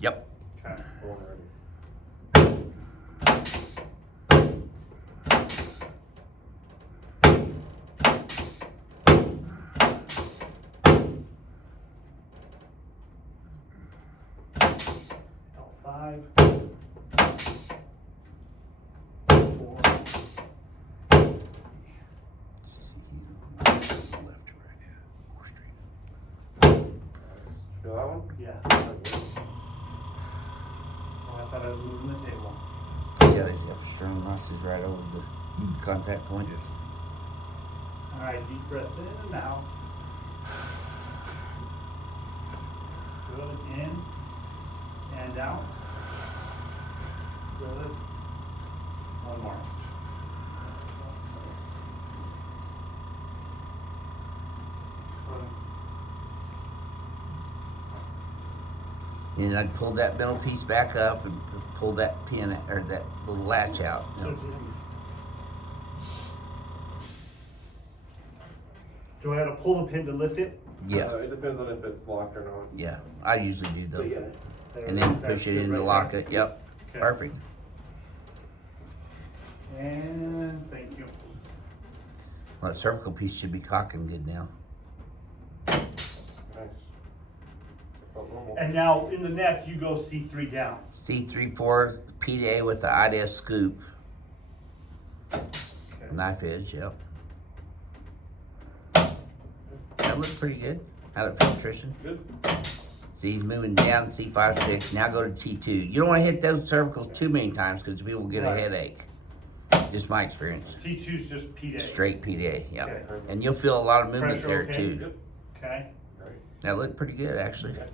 Yep. Okay. L5. 4. Feel that one? Yeah. Oh, I thought I was moving the table. Yeah, these sternum is right over the contact point. All right, deep breath in and out. Good, in and out. Good. One more. And I'd pull that middle piece back up and pull that pin or that little latch out. You know. Do I have to pull the pin to lift it? Yeah, It depends on if it's locked or not. yeah. I usually do But though. There And we then go. That's push it good in to right lock there. it. Yep. Okay. Perfect. And thank you. Well, that cervical piece should be cocking good now. Nice. Felt normal. And now in the neck, you go C3 down. C3/4 PDA with the IDS scoop. Okay. Knife edge, yep. That looks pretty good. How'd it feel, Tristan? Good. See, he's moving down C5, 6. Now go to T2. You don't want to hit those cervicals too many times because people get a Right. headache. Just my experience. C2 is just PDA. Straight PDA, yeah. Okay. And you'll feel a lot of movement Pressure there okay? too. Good. Okay. Great. That looked pretty good actually. Okay.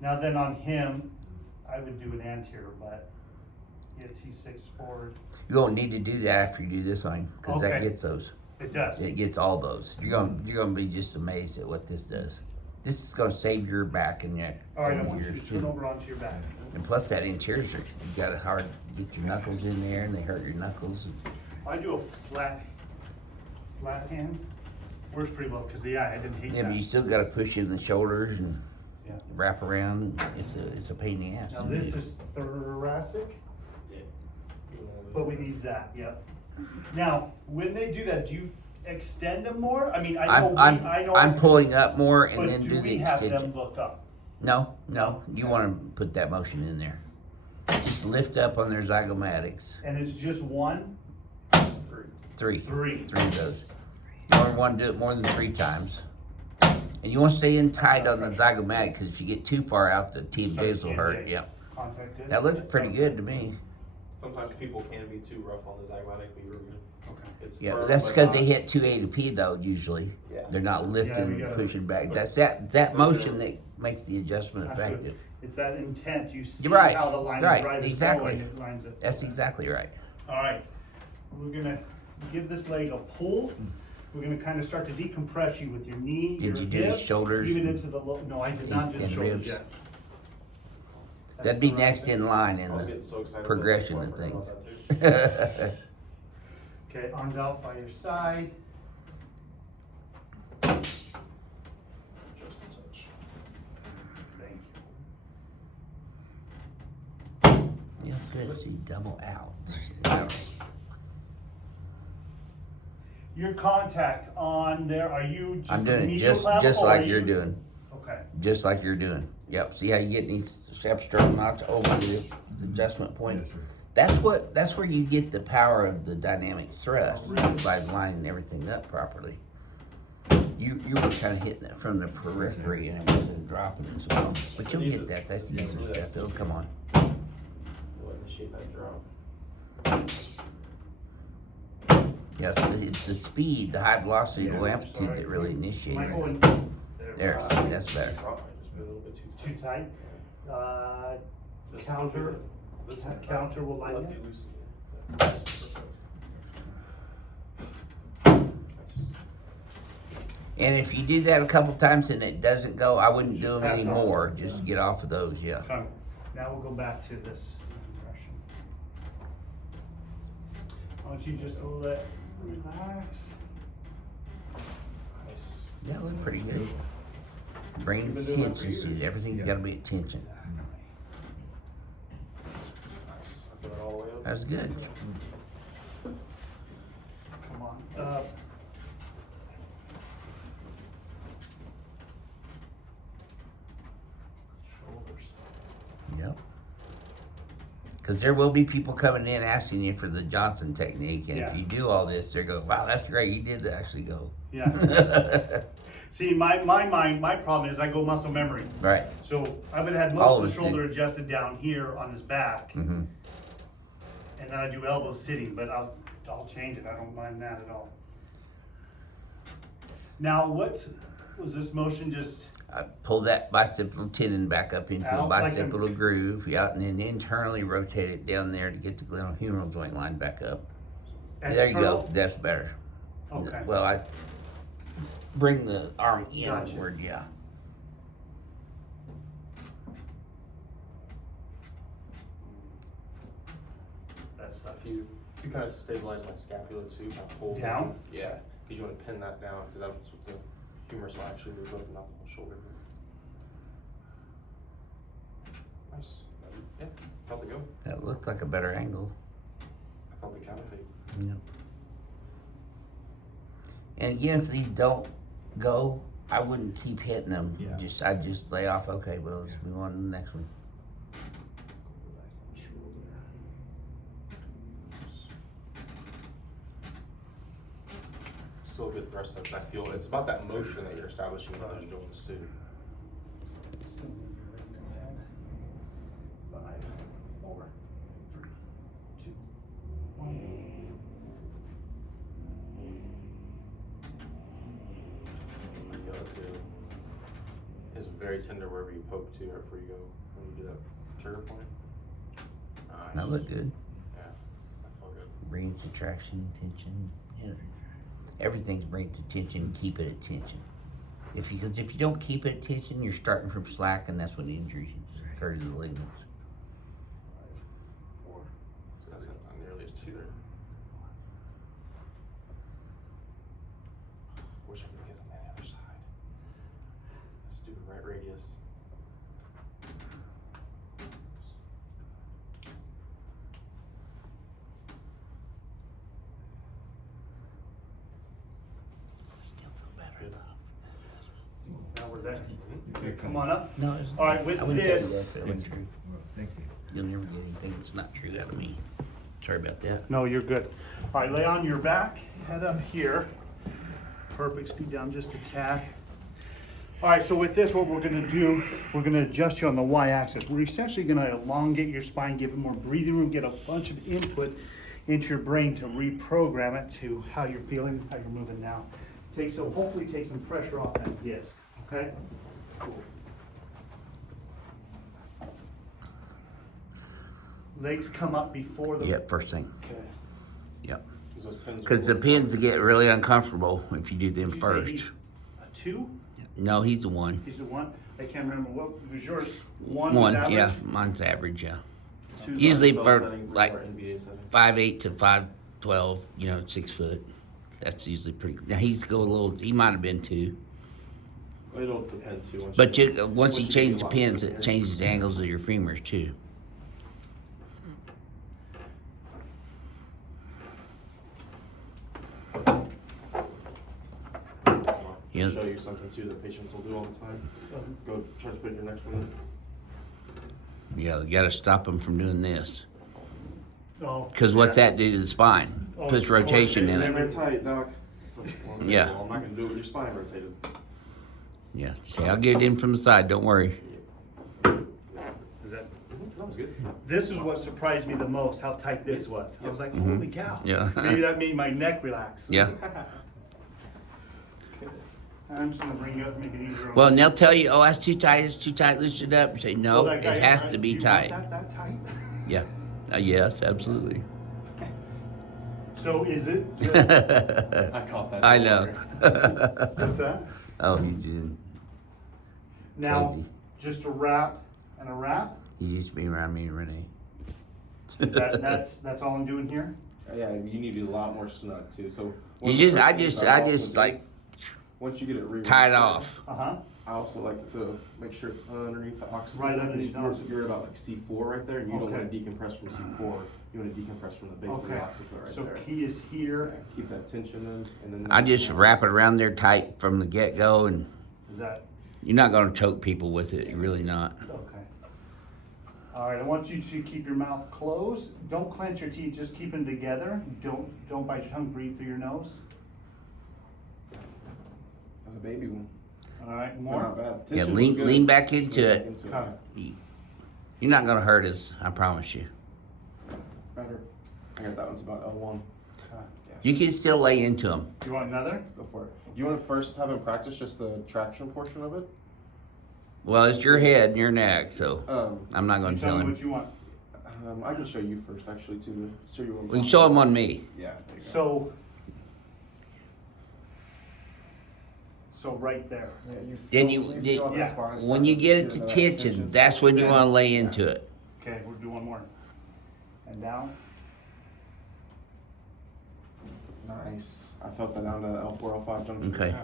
Now then on him, I would do an anterior, but yeah, T6 forward. You won't need to do that after you do this on him because that Okay. gets those. It does. It gets all those. You're gonna be just amazed at what this does. This is gonna save your back and neck. All right, I over want you years, to turn too. over onto your back. And plus that interior's, you got to hard get your knuckles in there and they hurt your knuckles. I do a flat hand. Works pretty well because I didn't hate Yeah, that. but you still got to push in the shoulders and Yeah. wrap around. It's a pain in the ass. Now to this do. is thoracic, Yeah. but we need that. Yep. Now, when they do that, do you extend them more? I mean, I know. I know. I'm pulling up more and but then do do we the have extension. them look up? No, you want to put that motion in there. Just lift up on their zygomatics. And it's just one, Three three. of those. You only want to do it more than 3 times. And you want to stay in tight on the zygomatic because if you get too far out, the TMJs will hurt. Yep. Contact good. That looked pretty good to me. Sometimes people can be too rough on the zygomatic, but you're good. Okay. It's Yeah, firm, that's but because they not- hit 280p though. Usually, Yeah. they're not lifting, we gotta- pushing back. That's that motion that makes the adjustment That's good. effective. It's that intent. You see You're right, how the line right, of right is exactly. going, it lines it. That's exactly right. All right, we're gonna give this leg a pull. We're gonna kind of start to decompress you with your knee, Did your you do hip, the shoulders even and- into the low. No, I did not do the and shoulders ribs? yet. That's That'd be the next right in line in I was the getting so excited. progression about of that, I things. forgot about that too. Okay, arms out by your side. Just a touch. Thank you. Yeah, good. See, double out. Your contact on there, are you just I'm doing it medial just level, or like are you're you- doing. Okay, Just like you're doing. Yep. See how you get these sternum knots over the adjustment point? That's where you get the power of the dynamic thrust by lining everything up properly. You were kind of hitting it from the periphery and it wasn't dropping as well. But you'll get that. That's the easy stuff. It'll come on. Go ahead and initiate that drop. Yes, it's the speed, the high velocity, Yeah, low amplitude sorry. that really initiates Michael, it. and There, see, that's better. Drop, I just feel a little bit too tight. This Counter. will be good. This one- Counter will line lefty it. loosey. And if you do that a couple times and it doesn't go, I wouldn't do them Pass on. anymore. Just get off of those, yeah. Okay, now we'll go back to this compression. Why don't you just relax? Nice. That looked pretty good. Brain tension, see, everything's gotta be at tension. all the way up. That's good. Come on. Shoulders. Yep. Because there will be people coming in asking you for the Johnson technique, and if Yeah. you do all this, they're going, "Wow, that's great! You did actually go." Yeah. See, my problem is I go muscle memory. Right. So I would have All most of of the us do. shoulder adjusted down here on his back, Mm-hmm. and then I do elbows sitting, but I'll change it. I don't mind that at all. Now, was this motion just? I pull that bicipital tendon back up into the Out like a- bicipital groove, yeah, and then internally rotate it down there to get the glenohumeral joint line back up. There you go. external? That's better. Okay. Well, I bring the arm Gotcha. inward, yeah. That stuff. You kind of stabilize my scapula too by holding. Down? Yeah, because you want to pin that down because that's what the humerus will actually move up, not the whole shoulder. Nice. Yeah, felt it go. That looked like a better angle. I felt the counterfeit. Yep. And again, if these don't go, I wouldn't keep hitting them. Yeah. I'd just lay off. Okay, well, let's move on to the next one. Still a good thrust up. I feel it's about that motion that you're establishing in those joints too. 5, 4, 3, 2, 1. I feel it too. It's very tender wherever you poke too, right before you go when you do that trigger point. Nice. That looked good. Yeah, I feel good. Bring it to traction, tension. Yeah. Everything's bring it to tension. Keep it at tension. Because if you don't keep it at tension, you're starting from slack, and that's when injuries occur to the ligaments. 5, 4. So that's not nearly as too there. Wish I could get on that other side. Stupid right radius. Still feel better. Now we're there. Okay, come on up. No, it's, All right, with I wouldn't tell you this- that if it wasn't true. Well, thank you. You'll never get anything that's not true out of me. Sorry about that. No, you're good. All right, lay on your back, head up here. Perfect, scoot down just a tad. All right, so with this, what we're gonna do, we're gonna adjust you on the Y-axis. We're essentially gonna elongate your spine, give it more breathing room, get a bunch of input into your brain to reprogram it to how you're feeling, how you're moving now. Hopefully take some pressure off that disc, okay? Cool. Legs come up before the. Yep, first thing. Okay. Yep. Those pins Because the pins get really uncomfortable if you do them Did you say first. he's a 2? No, he's the one. He's the 1? I can't remember, what was yours? 1 was One, average? yeah, mine's average, yeah. 2 's Usually NFL for setting like our NBA setting. 5'8" to 5'12", 6 foot. That's usually pretty. Now he's go a little. He might have been 2, It'll depend too. but once you get change a the lot pins, quicker. it changes the angles of your femurs too. Yeah. Show you something too that patients will do all the time. Go try to put your next one in. Yeah, you got to stop them from doing this. Oh, Because what's yeah. that do to the spine? Oh, Puts rotation in They're it. tight, doc. It's like, well, okay, Yeah. well, I'm not gonna do it with your spine rotated. Yeah. See, I'll get it in from the side. Don't worry. Is that, That was good. this is what surprised me the most, how tight this was. I was like, holy cow. Mm-hmm. Yeah. Maybe that made my neck relax. Yeah. I'm just gonna bring you up, make it easier. on Well, you. and they'll tell you, oh, that's too tight. It's too tight. Lift it up. You say, no, Well, that it guy- has to be you want tight. that tight? Yeah. Yes, absolutely. So is it just, I caught that. I know. what's that? Oh, he's doing. Now, Crazy. just a wrap and a wrap? He's used to be around me and Renee. That's all I'm doing here? Yeah, you need to be a lot more snug too. So I just like once you get it tie it off. Uh-huh. I also like to make sure it's underneath the occipital. Right underneath the occipital. You're about like C4 right there, and you don't Okay. want to decompress from C4. You want to decompress from the base of the Okay, occipital right so there. key is here. Yeah, keep that tension in, and then I just wrap it around there tight from the get-go, and Is that, you're not gonna choke people with it, you're really not. okay. All right, I want you to keep your mouth closed. Don't clench your teeth, just keep them together. Don't bite your tongue, breathe through your nose. That's a baby one. All right, They're more. not bad. Yeah, Tension's lean good. lean back into Lean it. back into it. Okay. You're not gonna hurt us, I promise you. Better. I got that one's about L1. Okay. You can still lay into them. You want another? Go for it. You want to first have him practice just the traction portion of it? Well, it's your head and your neck, so I'm not gonna You tell tell me him. what you want. I can show you first actually to show you what I'm We can talking show about. him on me. Yeah. There you go. So right there. Yeah, Then feel on the yeah. spine when you start get it feel to that tension, that's when you wanna lay into it. Okay, we'll do one more. And down. Nice. I felt that down to L4, L5 junction. Okay.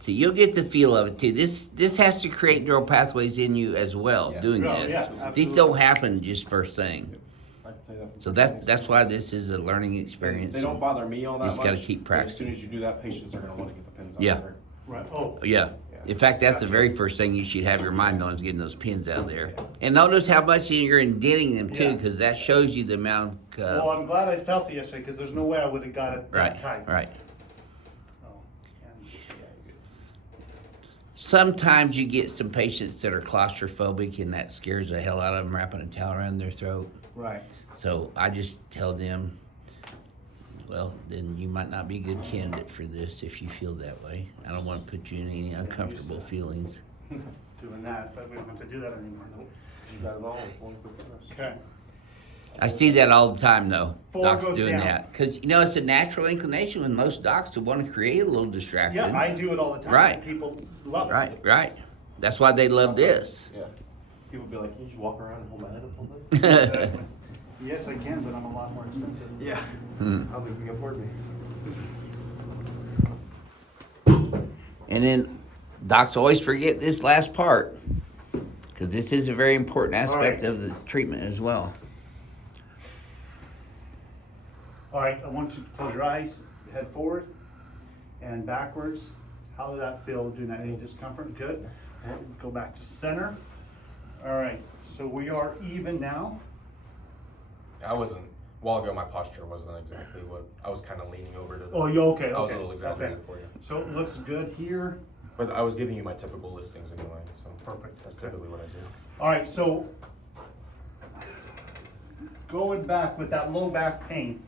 So you'll get the feel of it too. This has to create neural pathways in you as well, Yeah. doing Yeah, this. yeah, These absolutely. don't happen just first thing. I can say that from So experience. that's why this is a learning experience. They don't bother me all that Just much. gotta keep but As soon practicing. as you do that, patients are going to want to get the pins out Yeah. there. Right. Oh, Yeah. In fact, that's the very first thing you should have your mind on is getting those pins out of there. And notice how much you're indenting them too, Yeah. because that shows you the amount of. well, I'm glad I felt it yesterday because there's no way I would have got it that Right. tight. Right. Oh, and- Sometimes you get some patients that are claustrophobic, and that scares the hell out of them wrapping a towel around their throat. Right. So I just tell them, well, then you might not be a good candidate for this if you feel that way. I don't want to put you in any uncomfortable feelings. Doing that, but we don't have to do that anymore. You got it all with one quick press. Okay. I see that all the time, though. Four Docs goes doing down. that because it's a natural inclination with most docs to want to create a little distraction. Yeah, I do it all the time. Right. People love it. Right, right. That's why they love this. Yeah. People be like, can you just walk around and hold my head up a little bit? Yes, I can, but I'm a lot more expensive. Yeah. Hmm. I don't think you can afford me. And then docs always forget this last part because this is a very important aspect right. of the treatment as well. All right, I want you to close your eyes, head forward and backwards. How did that feel doing that? Any discomfort? Good. Go back to center. All right, so we are even now. I wasn't, a while ago, my posture wasn't exactly what, I was kind of leaning over to the. Oh, you okay? I was a Okay. little exaggerated Okay. for you. So it looks good here. But I was giving you my typical listings anyway, so. Perfect. That's Okay. typically what I do. All right, so going back with that low back pain.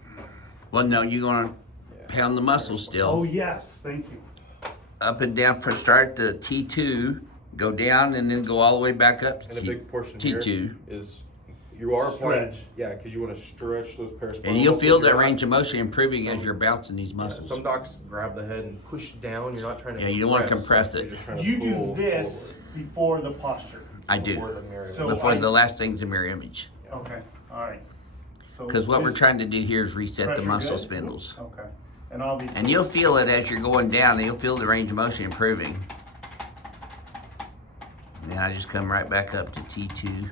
Well, no, you're going to Yeah. pound the muscles Oh, still. yes, thank you. Up and down from start the T2, go down and then go all the way back up to And a big portion here T2. is you are applying, Stretch. yeah, because you want to stretch those paraspinal. And you'll feel muscles. that You're range of not- motion improving as some- you're bouncing these yeah, muscles. some docs grab the head and push down. You're not trying to. Yeah, you don't wanna compress it. You're just trying to You do pull this before the posture. I forward do. the mirror. So- Before the last thing's a mirror image. Okay, all right. So Because what we're this trying to do here is reset the pressure muscle good? spindles. Okay, and obviously. And you'll feel it as you're going down. You'll feel the range of motion improving. And then I just come right back up to T2.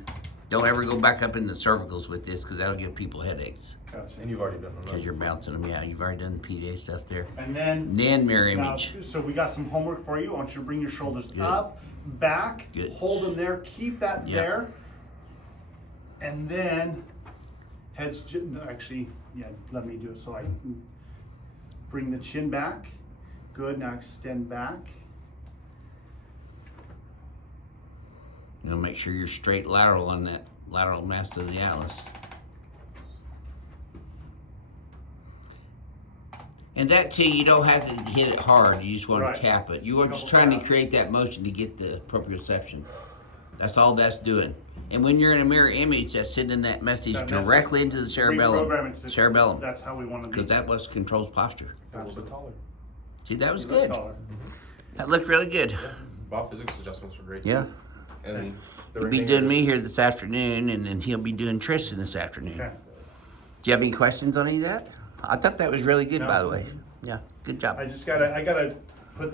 Don't ever go back up in the cervicals with this because that'll give people headaches. Gotcha. And you've already done enough. Because you're bouncing them. Yeah, you've already done the PDA stuff there. And then. And then mirror Now, image. so we got some homework for you. I want you to bring your shoulders Good. up, back, Good. hold them there, keep that Yeah. there. And then heads, actually, yeah, let me do it so I can bring the chin back. Good, now extend back. You know, make sure you're straight lateral on that lateral mass of the atlas. And that too, you don't have to hit it hard. You just want Right. to tap it. You are just Couple trying to taps. create that motion to get the proprioception. That's all that's doing. And when you're in a mirror image, that's sending that message That message. directly into the cerebellum. Reprogram it to- Cerebellum. That's how we want to be. Because that was controls posture. A little bit taller. See, that was You look good. taller. That looked really good. BioPhysics adjustments were great. too. Yeah. And then the He'll be remainder- doing me here this afternoon, and then he'll be doing Tristan this afternoon. Okay. Do you have any questions on any of that? I thought that was really good, No. by the way. Yeah, good job. I just gotta